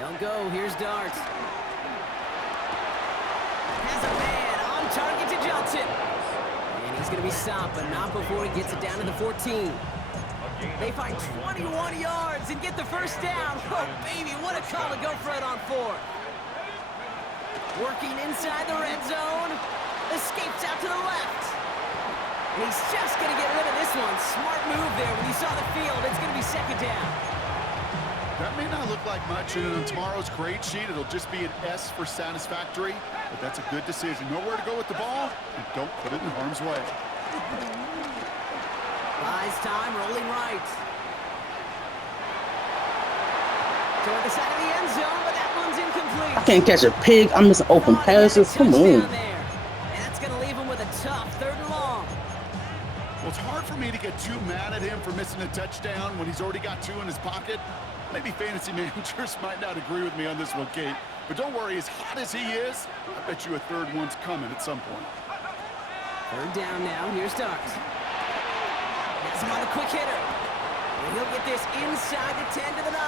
They'll go. Here's Dart. Has a man on target to Johnson. And he's going to be stopped, but not before he gets it down to the 14. They find 21 yards and get the first down. Oh, baby, what a call to go for it on 4. Working inside the red zone. Escapes out to the left. And he's just going to get rid of this one. Smart move there when he saw the field. It's going to be second down. That may not look like much, and on tomorrow's grade sheet, it'll just be an S for satisfactory, but that's a good decision. Know where to go with the ball, and don't put it in harm's way. Buys time, rolling right. Toward the side of the end zone, but that one's incomplete. I can't catch a pig. I'm missing open passes. Come on. And that's going to leave him with a tough 3rd and long. Well, it's hard for me to get too mad at him for missing a touchdown when he's already got 2 in his pocket. Maybe fantasy managers might not agree with me on this one, Kate. But don't worry, as hot as he is, I bet you a 3rd one's coming at some point. 3rd down now. Here's Dart. Has him on a quick hitter. And he'll get this inside the 10 to the 9.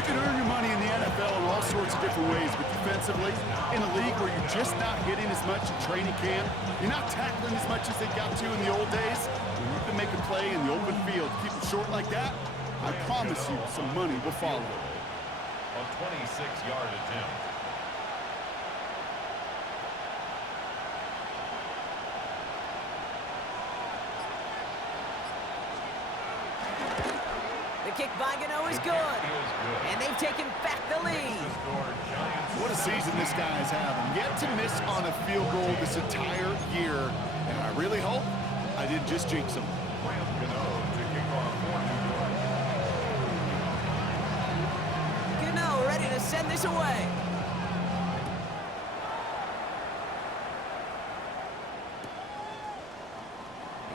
You can earn your money in the NFL in all sorts of different ways, but defensively, in a league where you're just not hitting as much in training camp, you're not tackling as much as they got to in the old days, when you can make a play in the open field, keep it short like that, I promise you some money will follow. A 26-yard attempt. The kick by Gano is good. And they've taken back the lead. What a season this guy is having. Yet to miss on a field goal this entire year. And I really hope I didn't just jinx him. Gano ready to send this away.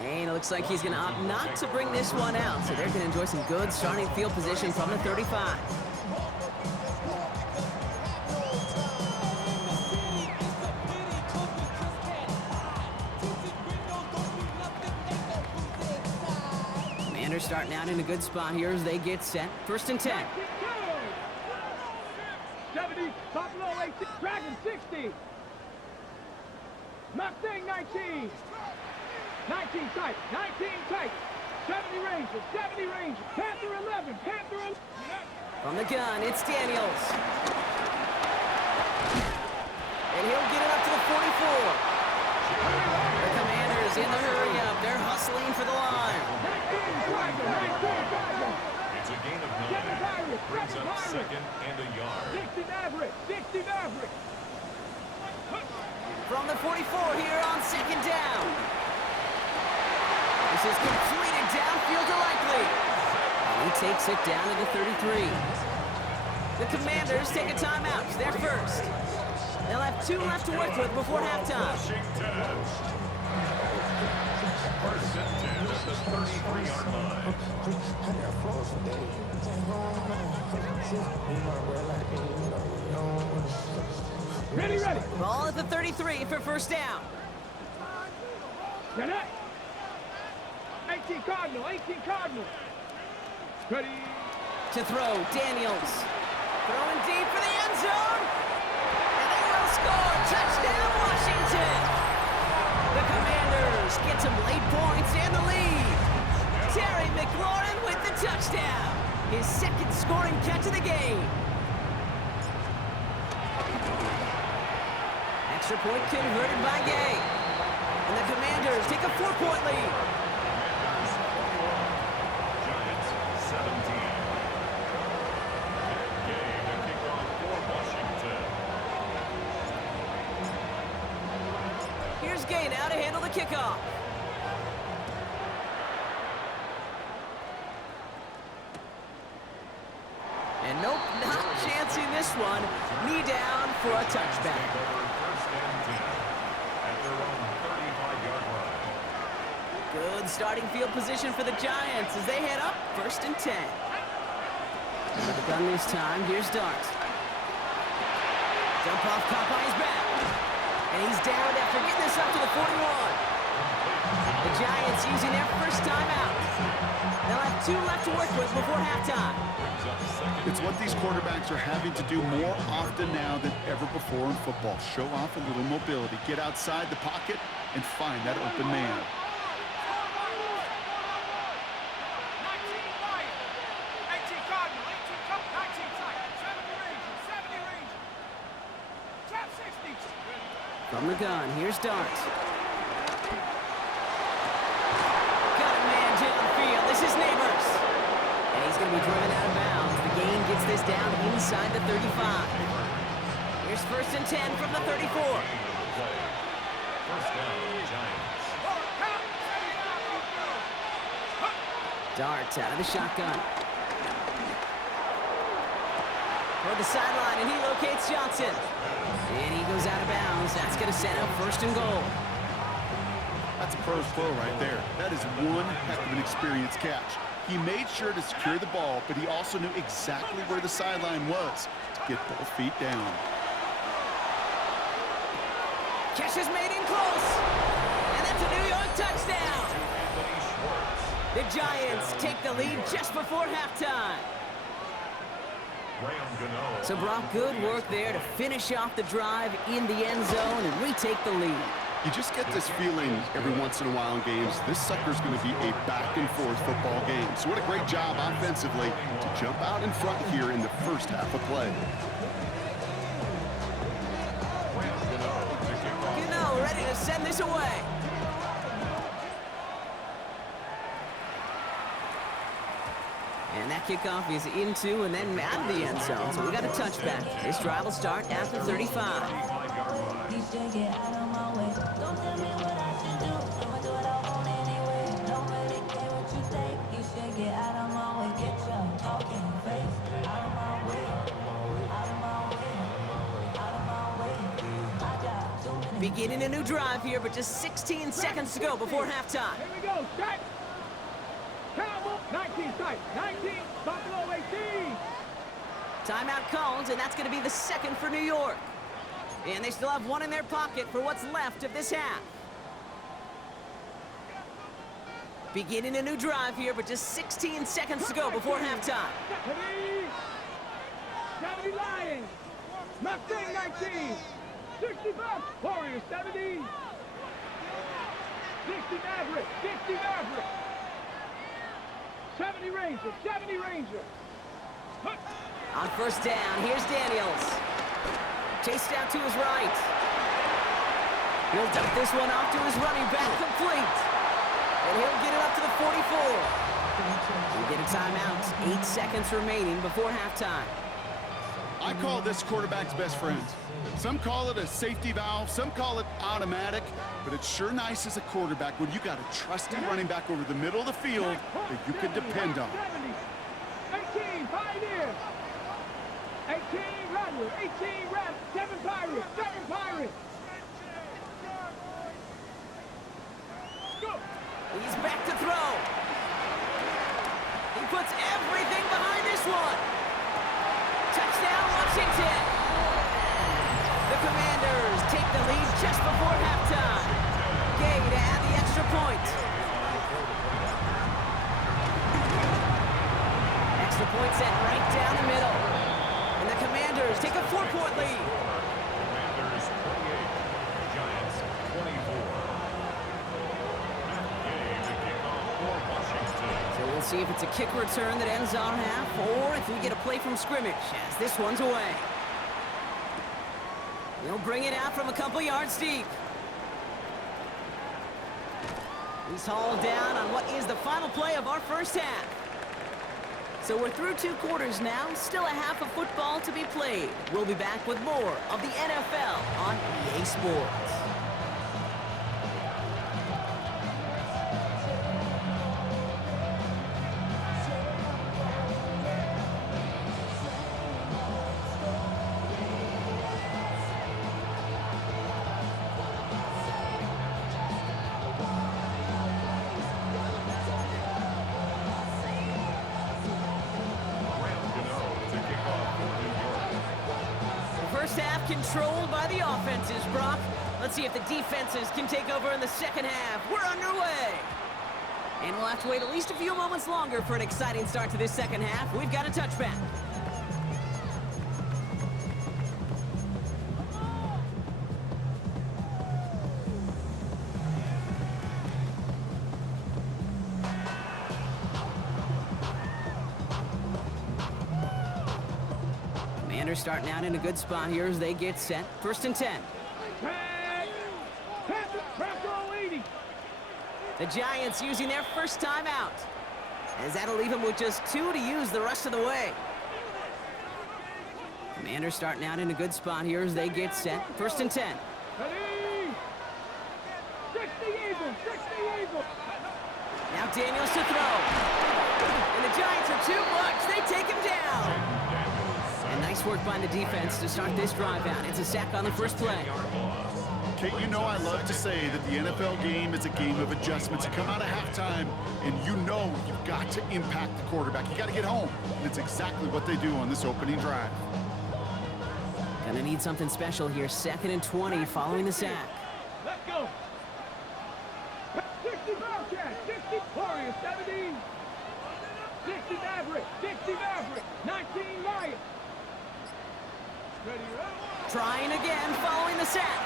And it looks like he's going to opt not to bring this one out. So they're going to enjoy some good starting field position from the 35. Commanders starting out in a good spot here as they get set. 1st and 10. 70, Buffalo 18, Dragon 60. Mustang 19. 19 tight, 19 tight. 70 Rangers, 70 Rangers. Panther 11, Panther 11. From the gun, it's Daniels. And he'll get it up to the 44. The Commanders in the hurry up. They're hustling for the line. It's a gain of 9. Brings up 2nd and a yard. 60 Maverick, 60 Maverick. From the 44 here on 2nd down. This is completed downfield to Likely. And he takes it down to the 33. The Commanders take a timeout. They're first. They'll have 2 left to work with before halftime. First and 10 at the 33-yard line. Ready, ready. Ball at the 33 for 1st down. Ready. 18 Cardinal, 18 Cardinal. Ready. To throw, Daniels. Throwing deep for the end zone. And they will score. Touchdown, Washington. The Commanders get some late points and the lead. Terry McLaurin with the touchdown. His 2nd scoring catch of the game. Extra point converted by Gay. And the Commanders take a 4-point lead. Giants 17. Gay to kick off for Washington. Here's Gay now to handle the kickoff. And nope, not chancing this one. Knee down for a touchback. First and 10 at their own 35-yard line. Good starting field position for the Giants as they head up 1st and 10. With the gun this time, here's Dart. Jump off caught by his back. And he's down after getting this up to the 41. The Giants using their first time out. They'll have 2 left to work with before halftime. It's what these quarterbacks are having to do more often now than ever before in football. Show off a little mobility, get outside the pocket, and find that open man. 19 wide. 18 Cardinal. 18 Cup. 19 tight. 70 Ranger. 70 Ranger. Tap 60. From the gun, here's Dart. Got a man downfield. This is Neighbors. And he's going to be driven out of bounds. The gain gets this down inside the 35. Here's 1st and 10 from the 34. First down, Giants. Dart out of the shotgun. For the sideline, and he locates Johnson. And he goes out of bounds. That's going to set up 1st and goal. That's a pro's pro right there. That is one heck of an experienced catch. He made sure to secure the ball, but he also knew exactly where the sideline was to get both feet down. Catch is made in close. And that's a New York touchdown. The Giants take the lead just before halftime. So Brock, good work there to finish off the drive in the end zone and retake the lead. You just get this feeling every once in a while in games, this sucker's going to be a back-and-forth football game. So what a great job offensively to jump out in front here in the first half of play. Gano ready to send this away. And that kickoff is into and then out of the end zone. So we got a touchback. This drive will start after 35. You should get out of my way. Don't tell me what I should do. I'ma do what I want anyway. Don't really care what you think. You should get out of my way. Get your talking face out of my way. Out of my way. Out of my way. I got too many. Beginning a new drive here, but just 16 seconds to go before halftime. Here we go. Strike. Campbell. 19 tight. 19. Buffalo 18. Timeout called, and that's going to be the 2nd for New York. And they still have 1 in their pocket for what's left of this half. Beginning a new drive here, but just 16 seconds to go before halftime. 70 Lions. Mustang 19. 60 Bucks. Warriors 70. 60 Maverick. 60 Maverick. 70 Ranger. 70 Ranger. On 1st down, here's Daniels. Chased out to his right. He'll dump this one off to his running back, complete. And he'll get it up to the 44. We get a timeout. 8 seconds remaining before halftime. I call this quarterback's best friend. Some call it a safety valve, some call it automatic, but it's sure nice as a quarterback when you got a trusty running back over the middle of the field that you can depend on. 18 Pioneers. 18 Rattler. 18 Rattler. 7 Pirates. 7 Pirates. Go. He's back to throw. He puts everything behind this one. Touchdown, Washington. The Commanders take the lead just before halftime. Gay to add the extra point. Extra point set right down the middle. And the Commanders take a 4-point lead. Commanders 28, Giants 24. Game to kick off for Washington. So we'll see if it's a kick return that ends our half, or if we get a play from scrimmage, as this one's away. He'll bring it out from a couple yards deep. He's hauled down on what is the final play of our first half. So we're through 2 quarters now, still a half of football to be played. We'll be back with more of the NFL on EA Sports. First half controlled by the offenses, Brock. Let's see if the defenses can take over in the second half. We're underway. And we'll have to wait at least a few moments longer for an exciting start to this second half. We've got a touchback. Commanders starting out in a good spot here as they get set. 1st and 10. The Giants using their first time out, as that'll leave them with just 2 to use the rest of the way. Commanders starting out in a good spot here as they get set. 1st and 10. Now Daniels to throw. And the Giants are too much. They take him down. And nice work by the defense to start this drive out. It's a sack on the first play. Kate, you know I love to say that the NFL game is a game of adjustments. You come out of halftime, and you know you've got to impact the quarterback. You got to get home. And it's exactly what they do on this opening drive. Gonna need something special here. 2nd and 20 following the sack. Let's go. 60 Bobcats, 60 Warriors, 17. 60 Maverick, 60 Maverick, 19 Lions. Ready, Trying again following the sack.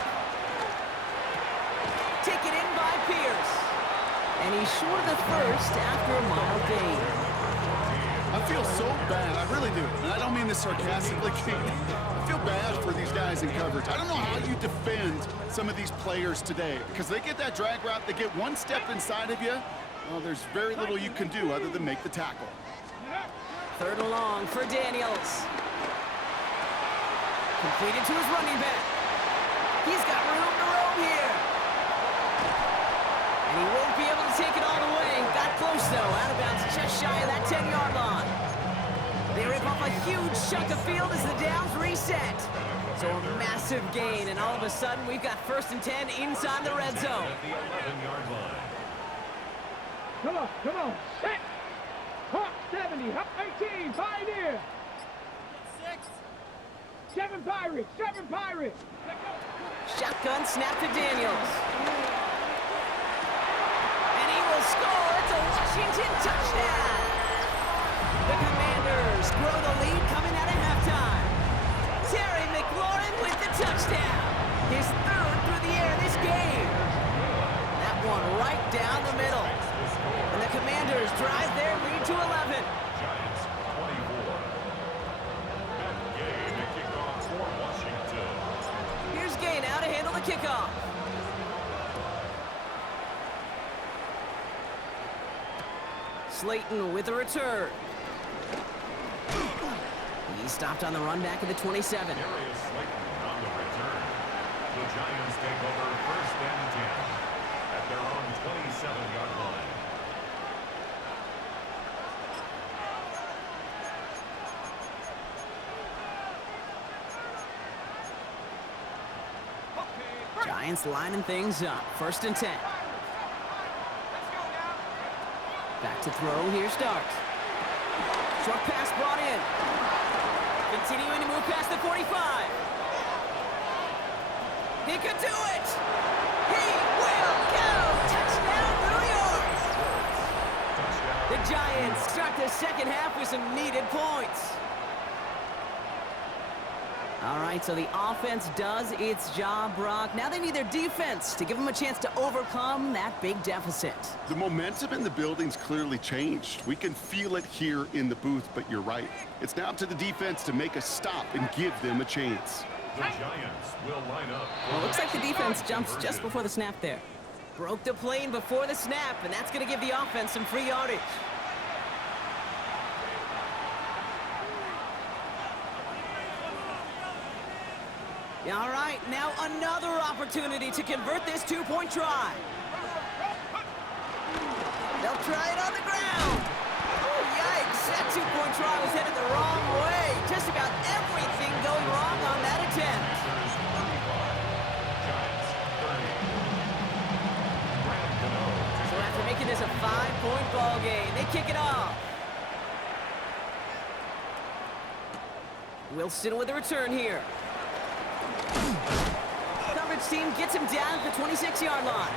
Taken in by Pierce. And he's short of the first after a mild gain. I feel so bad. I really do. And I don't mean this sarcastically, Kate. I feel bad for these guys in coverage. I don't know how you defend some of these players today because they get that drag route, they get one step inside of you. Well, there's very little you can do other than make the tackle. 3rd and long for Daniels. Completed to his running back. He's got room to roam here. And he won't be able to take it all the way. Got close, though. Out of bounds just shy of that 10-yard line. They rip off a huge chunk of field as the downs reset. So a massive gain, and all of a sudden, we've got 1st and 10 inside the red zone. At the 11-yard line. Come on. Set. Hawk, 70. Hawk, 18. Pioneer. 7 Pirates. 7 Pirates. Let's go. Shotgun snap to Daniels. And he will score. It's a Washington touchdown. The Commanders grow the lead coming out of halftime. Terry McLaurin with the touchdown. His 3rd through the air this game. That one right down the middle. And the Commanders drive their lead to 11. Giants 24. And Gay to kick off for Washington. Here's Gay now to handle the kickoff. Slayton with a return. He stopped on the run back at the 27. Darius Slayton on the return. The Giants take over 1st and 10 at their own 27-yard line. Giants lining things up. 1st and 10. Back to throw. Here starts. Short pass brought in. Continuing to move past the 45. He could do it. He will go. Touchdown, New York. The Giants start the second half with some needed points. All right, so the offense does its job, Brock. Now they need their defense to give them a chance to overcome that big deficit. The momentum in the building's clearly changed. We can feel it here in the booth, but you're right. It's now up to the defense to make a stop and give them a chance. The Giants will line up. Well, looks like the defense jumps just before the snap there. Broke the plane before the snap, and that's going to give the offense some free yardage. All right, now another opportunity to convert this two-point try. They'll try it on the ground. Oh, yikes. That two-point try was headed the wrong way. Just about everything going wrong on that attempt. So after making this a 5-point ball game, they kick it off. Wilson with a return here. Coverage team gets him down at the 26-yard line.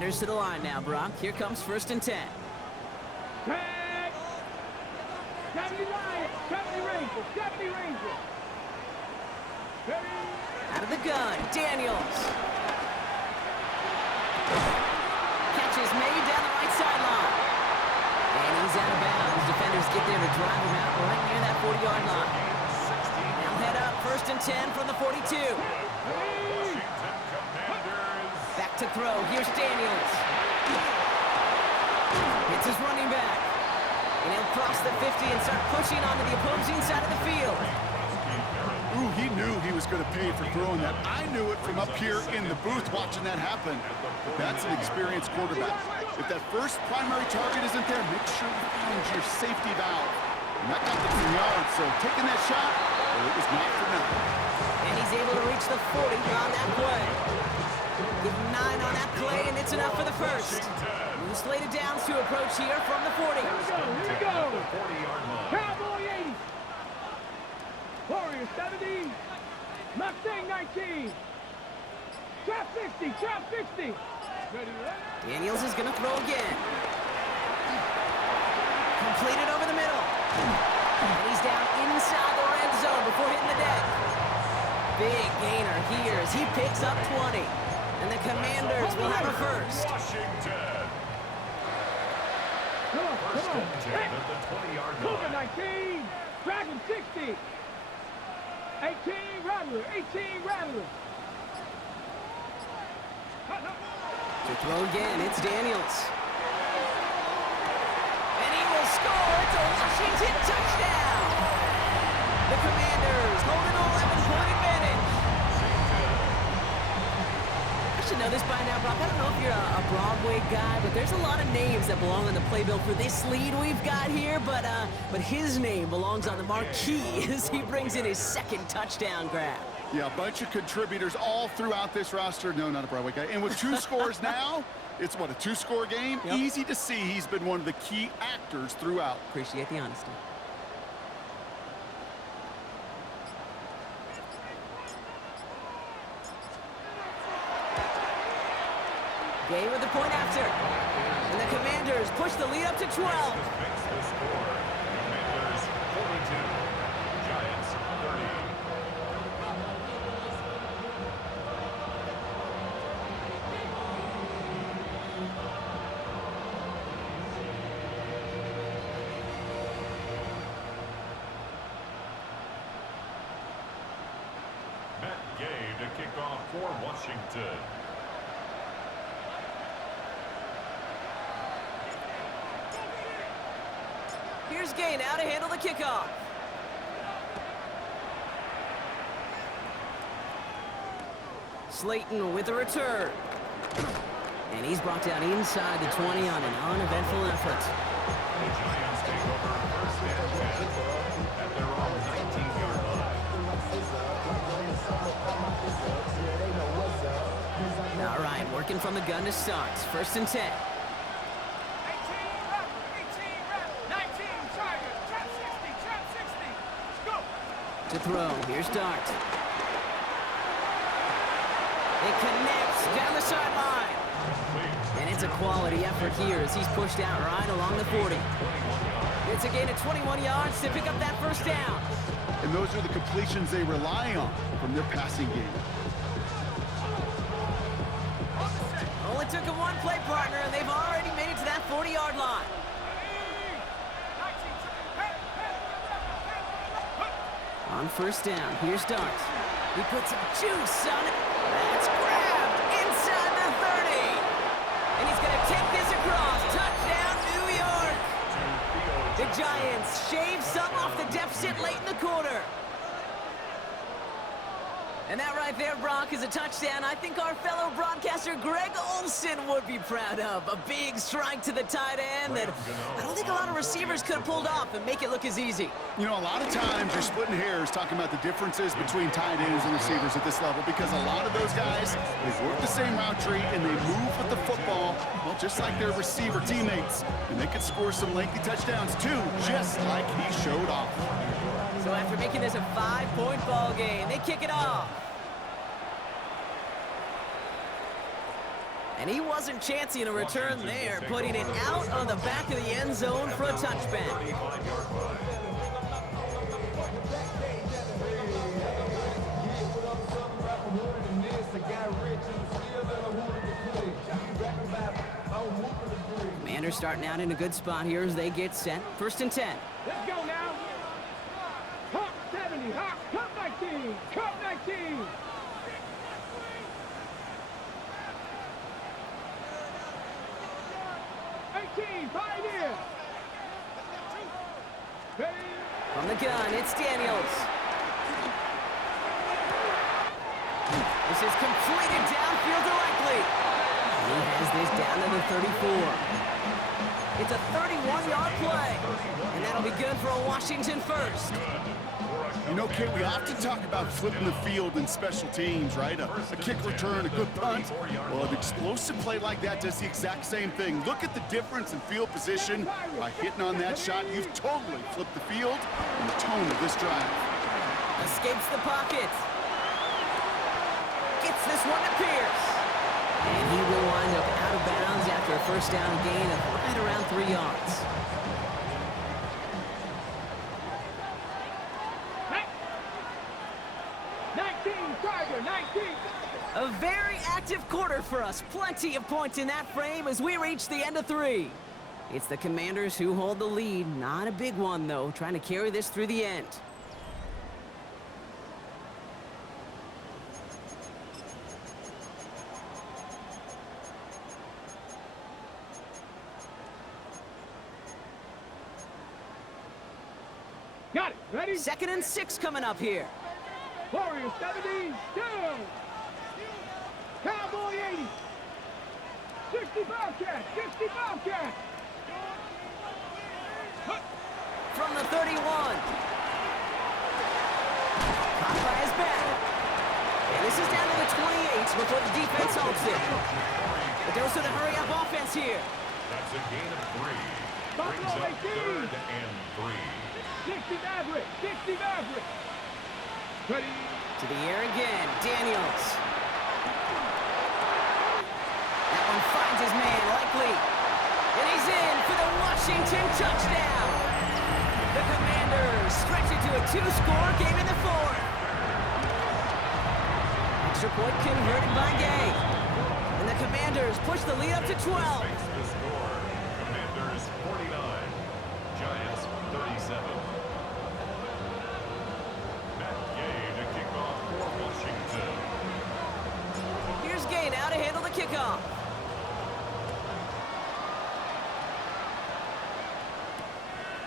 Commanders to the line now, Brock. Here comes 1st and 10. Tag! 70 Lions, 70 Rangers, 70 Rangers. Out of the gun, Daniels. Catch is made down the right sideline. And he's out of bounds. Defenders get there to drive him out right near that 40-yard line. Now head up, 1st and 10 from the 42. Back to throw. Here's Daniels. It's his running back. And he'll cross the 50 and start pushing onto the opposing side of the field. Ooh, he knew he was going to pay for throwing that. I knew it from up here in the booth watching that happen. But that's an experienced quarterback. If that first primary target isn't there, make sure you find your safety valve. And that got them some yards, so taking that shot, well, it was not for nothing. And he's able to reach the 40 on that play. Give him 9 on that play, and it's enough for the first. New slated downs to approach here from the 40. Here we go. Cowboy 80. Warriors 70. Mustang 19. Trap 60, trap 60. Ready, ready? Daniels is going to throw again. Completed over the middle. And he's down inside the red zone before hitting the deck. Big gainer here as he picks up 20. And the Commanders will have a first. Washington. Come on, First come on. and 10 at the 20-yard Cougar line. 19. Dragon 60. 18 Rattler, 18 Rattler. To throw again, it's Daniels. And he will score. It's a Washington touchdown. The Commanders hold an 11-point advantage. I should know this by now, Brock. I don't know if you're a Broadway guy, but there's a lot of names that belong on the playbill for this lead we've got here. But his name belongs on the marquee as he brings in his 2nd touchdown grab. Yeah, a bunch of contributors all throughout this roster. No, not a Broadway guy. And with 2 scores now, it's what, a 2-score game? Yep. Easy to see he's been one of the key actors throughout. Appreciate the honesty. Gay with the point after. And the Commanders push the lead up to 12. Makes the score. Commanders 42. Giants 30. Matt Gay to kick off for Washington. Here's Gay now to handle the kickoff. Slayton with a return. And he's brought down inside the 20 on an uneventful effort. The Giants take over 1st and 10 at their own 19-yard line. All right, working from the gun to start. 1st and 10. 18 Rattler, 18 Rattler. 19 Tiger, trap 60, trap 60. Let's go. To throw, here's Dart. It connects down the sideline. And it's a quality effort here as he's pushed out right along the 40. It's a gain of 21 yards to pick up that 1st down. And those are the completions they rely on from their passing game. Only took him one play partner, and they've already made it to that 40-yard line. On 1st down, here's Dart. He puts some juice on it. That's grabbed inside the 30. And he's going to take this across. Touchdown, New York. The Giants shave some off the deficit late in the quarter. And that right there, Brock, is a touchdown I think our fellow broadcaster Greg Olson would be proud of. A big strike to the tight end that I don't think a lot of receivers could have pulled off and make it look as easy. You know, a lot of times you're splitting hairs talking about the differences between tight ends and receivers at this level because a lot of those guys, they work the same route tree and they move with the football, well, just like their receiver teammates. And they could score some lengthy touchdowns too, just like he showed off. So after making this a 5-point ball game, they kick it off. And he wasn't chancing a return there, putting it out on the back of the end zone for a touchback. 35-yard line. Commanders starting out in a good spot here as they get set. 1st and 10. Let's go now. Cup 70, hop, cup 19, cup 19. 18, Pioneer. From the gun, it's Daniels. This is completed downfield directly. He has this down to the 34. It's a 31-yard play, and that'll be good for a Washington first. You know, Kate, we often talk about flipping the field in special teams, right? A kick return, a good punt. Well, an explosive play like that does the exact same thing. Look at the difference in field position. By hitting on that shot, you've totally flipped the field and the tone of this drive. Escapes the pocket. Gets this one to Pierce. And he will wind up out of bounds after a first down gain of right around 3 yards. A very active quarter for us. Plenty of points in that frame as we reach the end of 3. It's the Commanders who hold the lead. Not a big one, though, trying to carry this through the end. Got it. Ready? 2nd and 6 coming up here. Warriors 70, down. Cowboy 80. 60 Bobcat, 60 Bobcat. From the 31. Caught by his back. And this is down to the 28 before the defense holds it. But there's a hurry-up offense here. That's a gain of 3. Brings Buffalo up 18. 3rd and 3. 60 Maverick, 60 Maverick. Ready? To the air again, Daniels. That one finds his man, likely. And he's in for the Washington touchdown. The Commanders stretch it to a 2-score game in the 4th. Extra point converted by Gay. And the Commanders push the lead up to 12. Makes the score. Commanders 49. Giants 37. Matt Gay to kick off for Washington. Here's Gay now to handle the kickoff.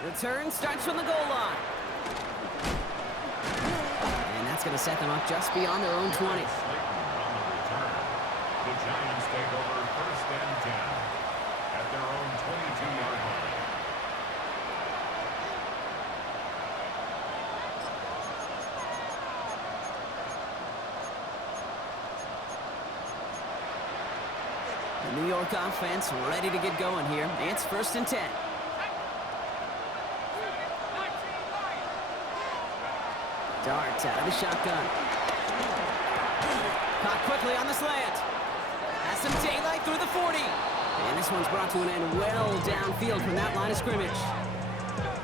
Return starts from the goal line. And that's going to set them up just beyond their own 20. Slayton on the return. The Giants take over 1st and 10 at their own 22-yard line. The New York offense ready to get going here. It's 1st and 10. Dart out of the shotgun. Caught quickly on the slant. Has some daylight through the 40. And this one's brought to an end well downfield from that line of scrimmage.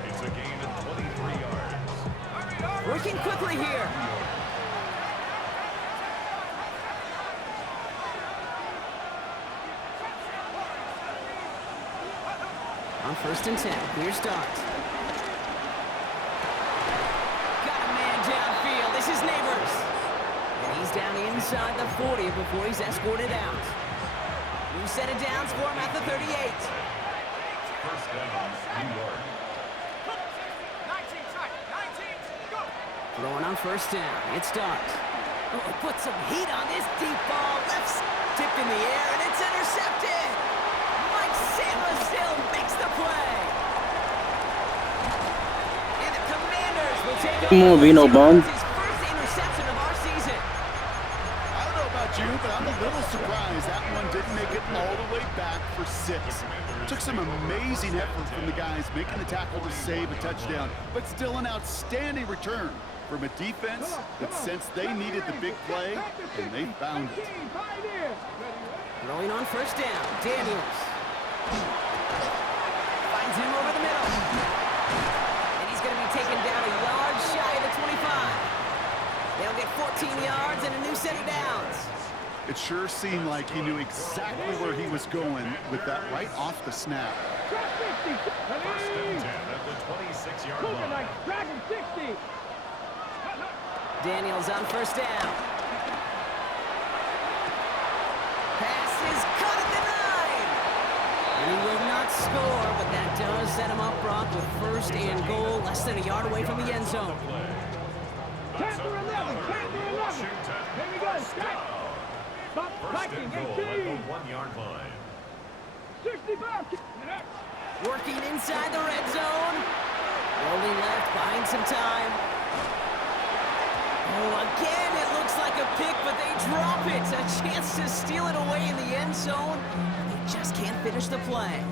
It's a gain of 23 yards. Working quickly here. On 1st and 10, here's Dart. Got a man downfield. This is Neighbors. And he's down inside the 40 before he's escorted out. New set of downs for him at the 38. 1st down, New York. 19 tight, 19, go. Throwing on 1st down, it's Dart. Oh, put some heat on this deep ball. Left tipped in the air, and it's intercepted. Mike Samuel makes the play. And the Commanders will take Come on, Vino Bum. his first interception of our season. I don't know about you, but I'm a little surprised that one didn't make it all the way back for 6. Took some amazing effort from the guys making the tackle to save a touchdown, but still an outstanding return. from a defense that sensed they needed the big play, and they found it. Throwing on first down, Daniels. Finds him over the middle. And he's going to be taken down a yard shy of the 25. They'll get 14 yards and a new set of downs. It sure seemed like he knew exactly where he was going with that right off the snap. First and 10 at the 26-yard line. Daniels on first down. Pass is caught at the 9. And he will not score, but that does set him up, Brock, with first and goal, less than a yard away from the end zone. That's another Washington. Here we go. First and goal at the 1-yard line. 65. Working inside the red zone. Rolling left, buying some time. Oh, again, it looks like a pick, but they drop it. A chance to steal it away in the end zone. They just can't finish the play.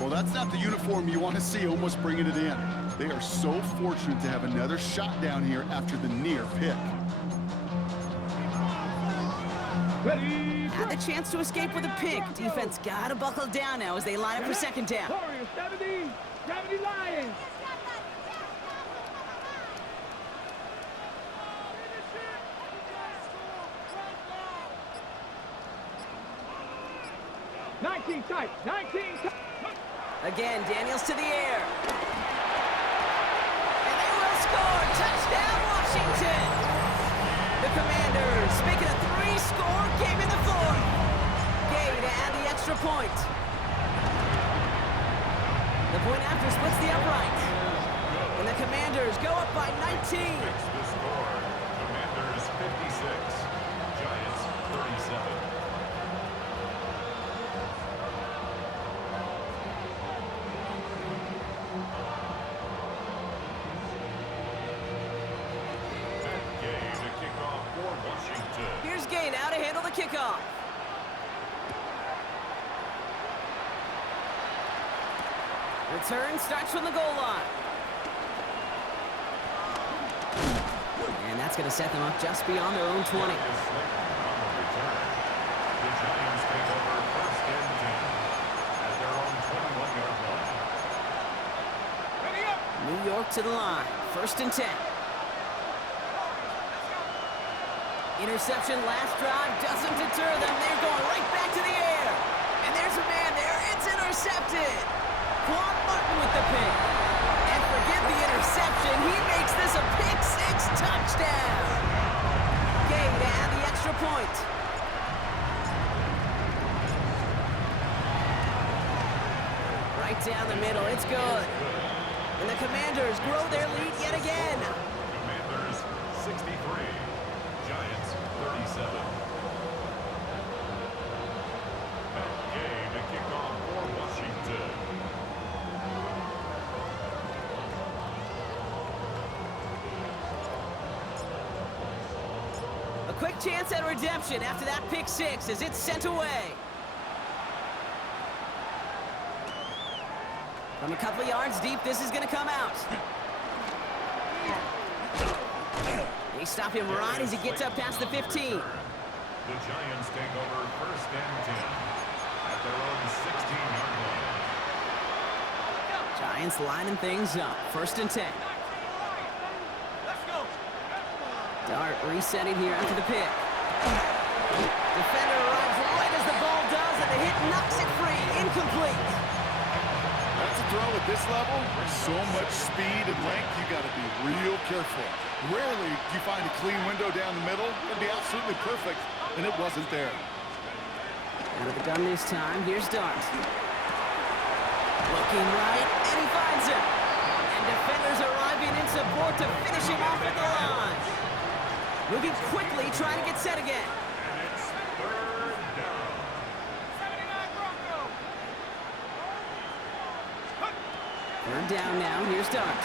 Well, that's not the uniform you want to see almost bringing it in. They are so fortunate to have another shot down here after the near pick. Had the chance to escape with a pick. Defense got to buckle down now as they line up for second down. 70 Lions. Nineteen tight. Again, Daniels to the air. And they will score. Touchdown, Washington. The Commanders make it a 3-score game in the fourth. Gay to add the extra point. The point after splits the upright. And the Commanders go up by 19. Fix the score. Commanders 56. Giants 37. Here's Gay now to handle the kickoff. Return starts from the goal line. And that's going to set them up just beyond their own 20. On the return. The Giants take over first and 10 at their own 21-yard line. Ready up. New York to the line. First and 10. Interception last drive doesn't deter them. They're going right back to the air. And there's a man there. It's intercepted. Quan Martin with the pick. And forget the interception. He makes this a pick-6 touchdown. Gay to add the extra point. Right down the middle. It's good. And the Commanders grow their lead yet again. Commanders 63. Giants 37. Game to kick off for Washington. A quick chance at redemption after that pick-6 as it's sent away. From a couple of yards deep, this is going to come out. They stop him right as he gets up past the 15. The Giants take over first and 10 at their own 16-yard line. Giants lining things up. First and 10. Let's go. Dart resetting here after the pick. Defender arrives right as the ball does, and the hit knocks it free. Incomplete. That's a throw at this level. So much speed and length, you got to be real careful. Rarely do you find a clean window down the middle. It'd be absolutely perfect, and it wasn't there. Out of the gun this time. Here's Dart. Looking right, and he finds him. And defenders arriving in support to finish him off at the line. Moving quickly, trying to get set again. And it's third down. 79 Broncos. Third down now. Here's Dart.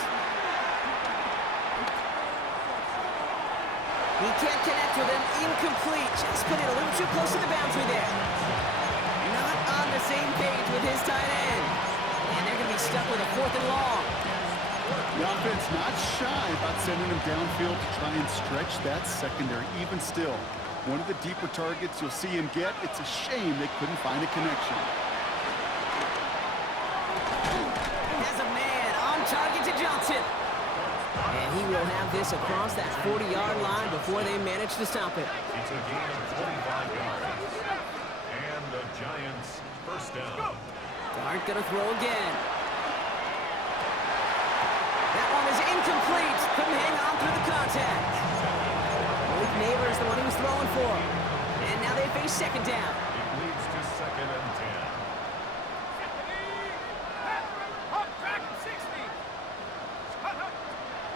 He can't connect with him. Incomplete. Just put it a little too close to the boundary there. Not on the same page with his tight end. And they're going to be stuck with a 4th and long. The offense not shy about sending him downfield to try and stretch that secondary. Even still, one of the deeper targets you'll see him get. It's a shame they couldn't find a connection. Has a man on target to Johnson. And he will have this across that 40-yard line before they manage to stop it. It's a gain of 25 yards. And the Giants first down. Dart gonna throw again. That one is incomplete. Couldn't hang on through the contact. Malik Neighbors, the one he was throwing for. And now they face second down. It leads to 2nd and 10.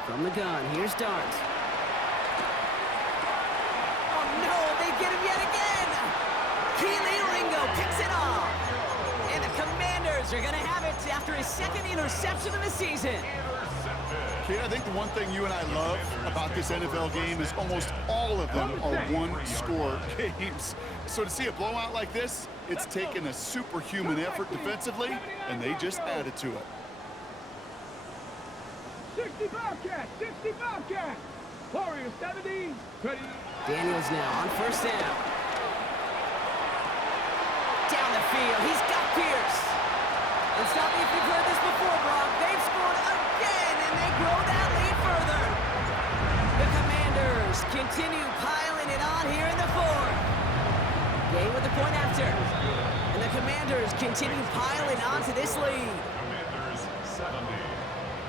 From the gun, here's Dart. Oh no, they get him yet again! Keely Ringo picks it off. And the Commanders are gonna have it after his second interception of the season. Kid, I think the one thing you and I love about this NFL game is almost all of them are one-score games. So to see a blowout like this, it's taken a superhuman effort defensively, and they just added to it. 60 Bobcats, 60 Bobcats. Warriors 70, ready. Daniels now on first down. Down the field, he's got Pierce. And stop me if you've heard this before, Brock. They've scored again, and they grow that lead further. The Commanders continue piling it on here in the fourth. Game with the point after. And the Commanders continue piling on to this lead. Commanders 70.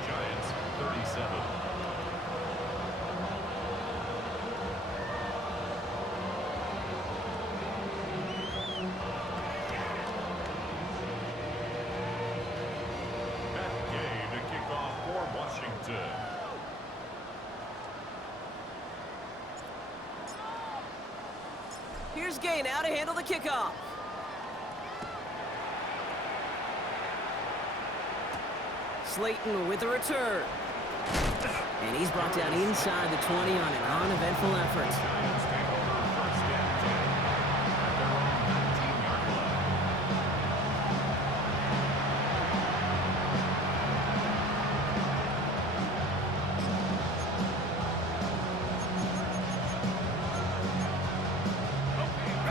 Giants 37. That game to kick off for Washington. Here's Gay now to handle the kickoff. Slayton with the return. And he's brought down inside the 20 on an uneventful effort. Giants take over 1st and 10 at their own 19-yard line.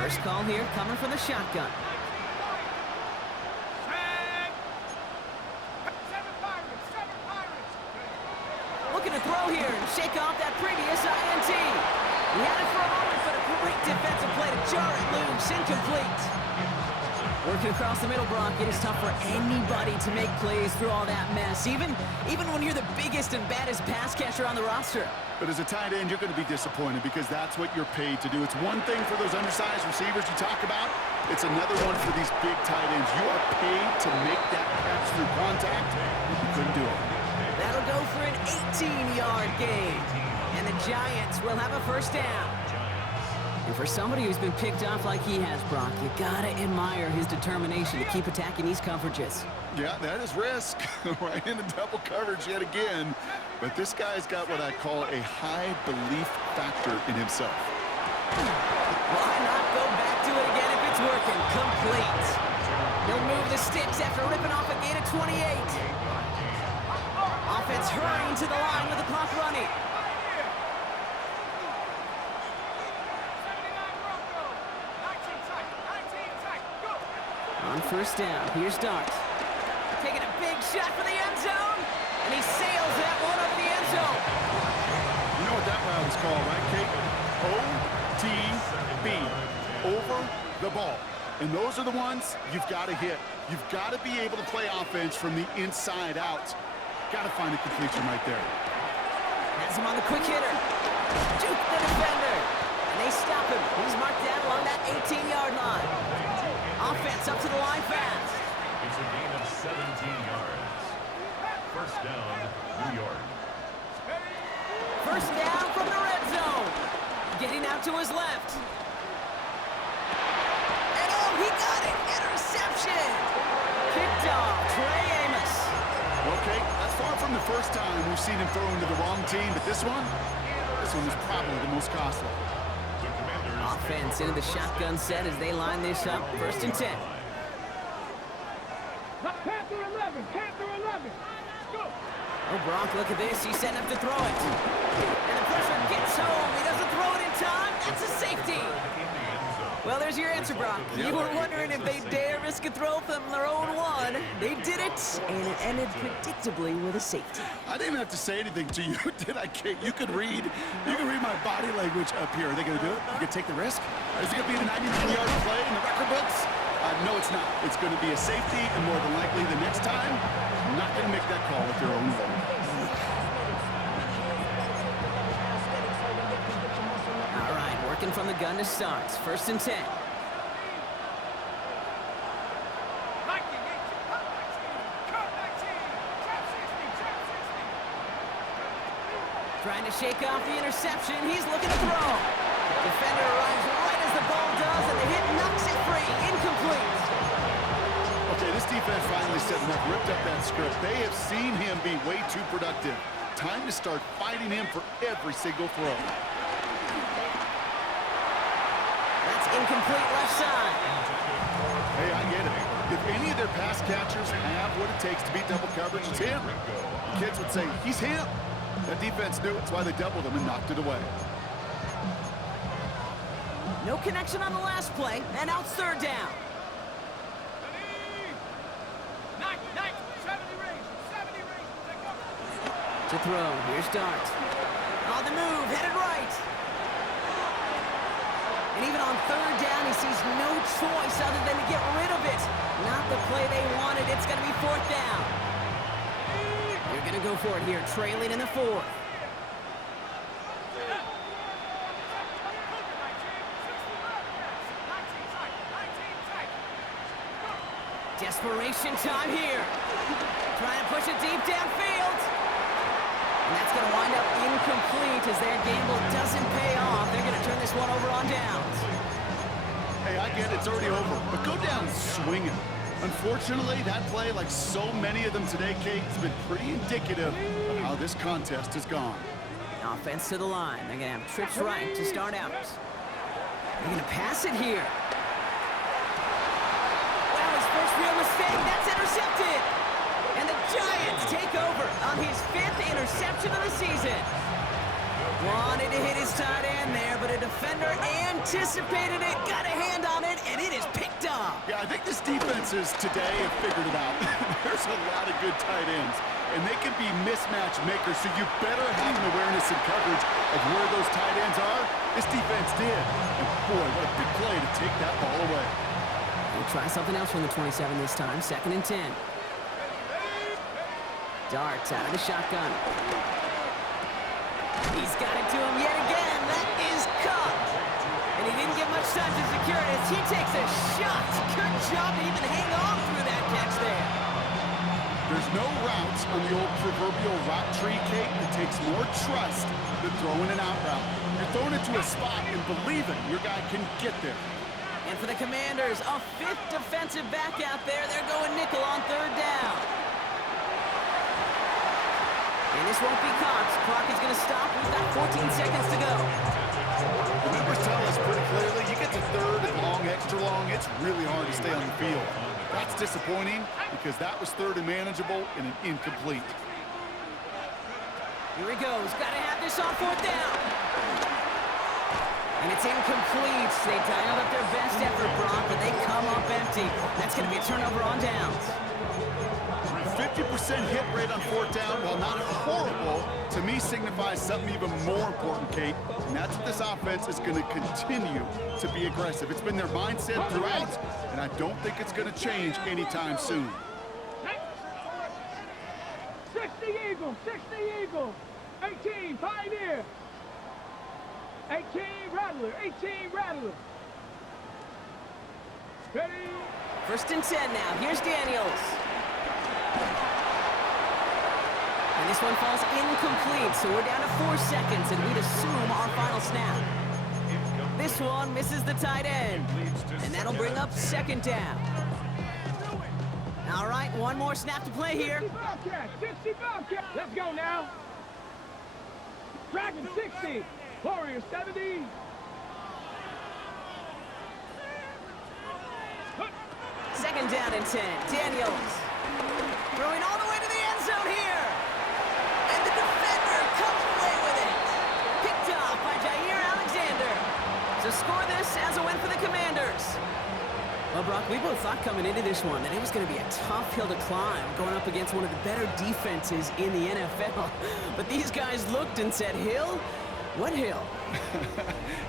First call here coming from the shotgun. Looking to throw here and shake off that previous INT. He had it for a moment, but a great defensive play to jar it loose. Incomplete. Working across the middle, Brock, it is tough for anybody to make plays through all that mess, even when you're the biggest and baddest pass catcher on the roster. But as a tight end, you're going to be disappointed because that's what you're paid to do. It's one thing for those undersized receivers you talk about. It's another one for these big tight ends. You are paid to make that catch through contact. You couldn't do it. That'll go for an 18-yard gain. And the Giants will have a first down. And for somebody who's been picked off like he has, Brock, you gotta admire his determination to keep attacking these coverages. Yeah, that is risk. Right into double coverage yet again. But this guy's got what I call a high belief factor in himself. Why not go back to it again if it's working? Complete. He'll move the sticks after ripping off a gain of 28. Offense hurrying to the line with the clock running. On first down, here's Dart. Taking a big shot for the end zone, and he sails that one up the end zone. You know what that route is called, right, Kate? OTB, over the ball. And those are the ones you've got to hit. You've got to be able to play offense from the inside out. Got to find a completion right there. Has him on the quick hitter. Juke the defender. And they stop him. He's marked down along that 18-yard line. Offense up to the line fast. It's a gain of 17 yards. First down, New York. First down from the red zone. Getting out to his left. And oh, he got it. Interception. Picked off Trey Amos. Okay, that's far from the first time we've seen him throw into the wrong team, but this one is probably the most costly. The Commanders Offense into the shotgun set as they line this up. First and 10. Panther 11, Panther 11. Go. Oh, Gronk, look at this. He's setting up to throw it. And the pressure gets home. He doesn't throw it in time. That's a safety. Well, there's your answer, Brock. You were wondering if they dare risk a throw from their own one. They did it, and it ended predictably with a safety. I didn't even have to say anything to you, did I, Kate? You could read my body language up here. Are they going to do it? You could take the risk? Is it going to be the 99-yard play in the record books? No, it's not. It's going to be a safety, and more than likely the next time, not going to make that call with their own phone. All right, working from the gun to start. 1st and 10. Trying to shake off the interception. He's looking to throw. Defender arrives right as the ball does, and the hit knocks it free. Incomplete. Okay, this defense finally setting up, ripped up that script. They have seen him be way too productive. Time to start fighting him for every single throw. That's incomplete left side. Hey, I get it. If any of their pass catchers have what it takes to beat double coverage, it's him. The kids would say, he's him. That defense knew it. That's why they doubled him and knocked it away. No connection on the last play, and out 3rd down. To throw, here's Dart. On the move, headed right. And even on 3rd down, he sees no choice other than to get rid of it. Not the play they wanted. It's going to be 4th down. You're going to go for it here, trailing in the 4th. Desperation time here. Trying to push it deep downfield. And that's going to wind up incomplete as their gamble doesn't pay off. They're going to turn this one over on downs. Hey, I get it. It's already over. But go down swinging. Unfortunately, that play, like so many of them today, Kate, has been pretty indicative of how this contest has gone. Offense to the line. They're going to have trips right to start out. They're going to pass it here. Well, his first real mistake. That's intercepted. And the Giants take over on his 5th interception of the season. Wanted to hit his tight end there, but a defender anticipated it, got a hand on it, and it is picked up. Yeah, I think this defenses today have figured it out. There's a lot of good tight ends, and they can be mismatch makers, so you better have an awareness and coverage of where those tight ends are. This defense did. And boy, what a big play to take that ball away. We'll try something else from the 27 this time, 2nd and 10. Darts out of the shotgun. He's got it to him yet again. That is caught. And he didn't get much time to secure it as he takes a shot. Good job to even hang on through that catch there. There's no routes on the old proverbial route tree, Kate, that takes more trust than throwing an out route. You're throwing it to a spot and believing your guy can get there. And for the Commanders, a 5th defensive back out there. They're going nickel on 3rd down. And this won't be caught. Clock is going to stop. We've got 14 seconds to go. The numbers tell us pretty clearly, you get to 3rd and long, extra long, it's really hard to stay on the field. That's disappointing because that was 3rd and manageable and an incomplete. Here he goes. Got to have this on 4th down. And it's incomplete. They dialed up their best effort, Brock, but they come up empty. That's going to be a turnover on downs. 50% hit rate on 4th down, while not horrible, to me signifies something even more important, Kate. And that's what this offense is going to continue to be aggressive. It's been their mindset throughout, and I don't think it's going to change anytime soon. 60 Eagles, 60 Eagles, 18 Pioneer, 18 Rattler, 18 Rattler. Ready? 1st and 10 now. Here's Daniels. And this one falls incomplete, so we're down to 4 seconds, and we'd assume our final snap. This one misses the tight end, and that'll bring up 2nd down. All right, one more snap to play here. 60 Bobcats, 60 Bobcats. Let's go now. Dragon 60, Warrior 70. Second down and 10. Daniels throwing all the way to the end zone here. Well, Brock, we both thought coming into this one that it was going to be a tough hill to climb going up against one of the better defenses in the NFL. But these guys looked and said, Hill? What hill?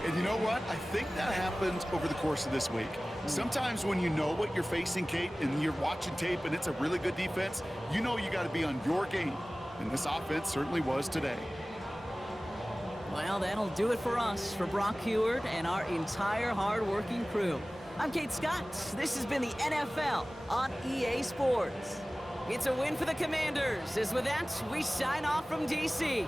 And you know what? I think that happened over the course of this week. Sometimes when you know what you're facing, Kate, and you're watching tape and it's a really good defense, you know you got to be on your game. And this offense certainly was today. Well, that'll do it for us, for Brock Heward and our entire hard-working crew. I'm Kate Scott. This has been the NFL on EA Sports. It's a win for the Commanders, as with that, we sign off from D.C.